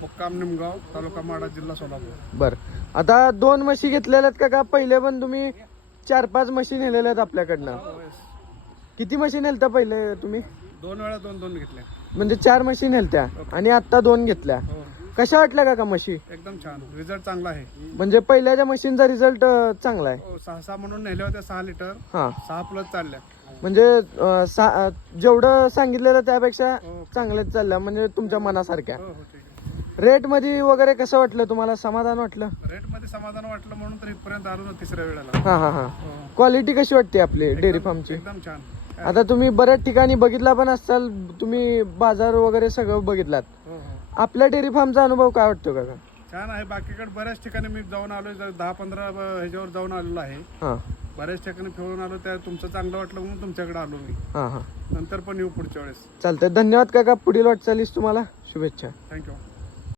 मुक्काम निमगाव, तालुका माडा, जिल्हा सोलापूर. बर, आता 2 म्हशी घेतलेल्या आहेत का पहिले पण तुम्ही 4-5 म्हशी नेलेल्या आहेत आपल्याकडनं? किती म्हशी नेलत्या पहिले तुम्ही? 2 वेळा 2-2 घेतले. म्हणजे 4 म्हशी नेलत्या आणि आता 2 घेतल्या. हो, कशा वाटल्या काका म्हशी? एकदम छान, रिझल्ट चांगला आहे. म्हणजे पहिल्याच्या म्हशींचा रिझल्ट चांगला आहे. हो, 6 म्हणून नेल्या होत्या 6 लिटर, हा, 6 प्लस चालल्या. म्हणजे जेवढं सांगितलेलं त्यापेक्षा हो. चांगलेच चालल्या, म्हणजे तुमच्या मनासारख्या. हो हो, ठीक आहे. रेट मध्ये वगैरे कसं वाटलं तुम्हाला? समाधान वाटलं? रेट मध्ये समाधान वाटलं म्हणून तर इथपर्यंत आलो ना 3ऱ्या वेळेला. हा हा हा. हो. क्वालिटी कशी वाटते आपली डेअरी फार्मची? एकदम छान. आता तुम्ही बऱ्याच ठिकाणी बघितला पण असाल, तुम्ही बाजार वगैरे सगळं बघितलात. हो हो, आपल्या डेअरी फार्मचा अनुभव काय वाटतो काका? छान आहे. बाकीकडे बऱ्याच ठिकाणी मी जाऊन आलो, 10-15 ह्याच्यावर जाऊन आलेलो आहे. हा बऱ्याच ठिकाणी फिरून आलो, त्या तुमचं चांगलं वाटलं म्हणून तुमच्याकडे आलो मी. हा हा, नंतर पण येऊ पुढच्या वेळेस. चालतंय. धन्यवाद काका. पुढील वाटचालीस तुम्हाला शुभेच्छा. थँक्यू.